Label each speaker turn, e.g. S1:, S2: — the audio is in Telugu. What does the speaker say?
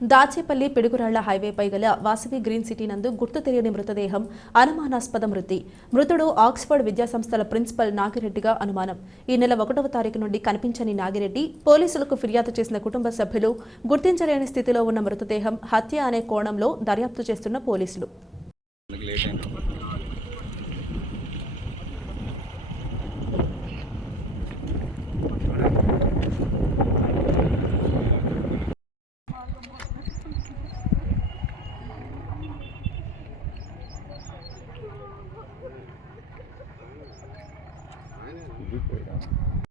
S1: దాచేపల్లి పిడుగురాళ్ళ హైవేపై గల వాసవి గ్రీన్ సిటీ నందు గుర్తు తెలియని మృతదేహం అనుమానాస్పద మృతి. మృతుడు ఆక్స్ఫర్డ్ విద్యాసంస్థల ప్రిన్సిపల్ నాగిరెడ్డిగా అనుమానం. ఈ నెల ఒకటవ తారీఖు నుండి కనిపించని నాగిరెడ్డి పోలీసులకు ఫిర్యాదు చేసిన కుటుంబ సభ్యులు గుర్తించలేని స్థితిలో ఉన్న మృతదేహం హత్య అనే కోణంలో దర్యాప్తు చేస్తున్న పోలీసులు.
S2: 你别回答。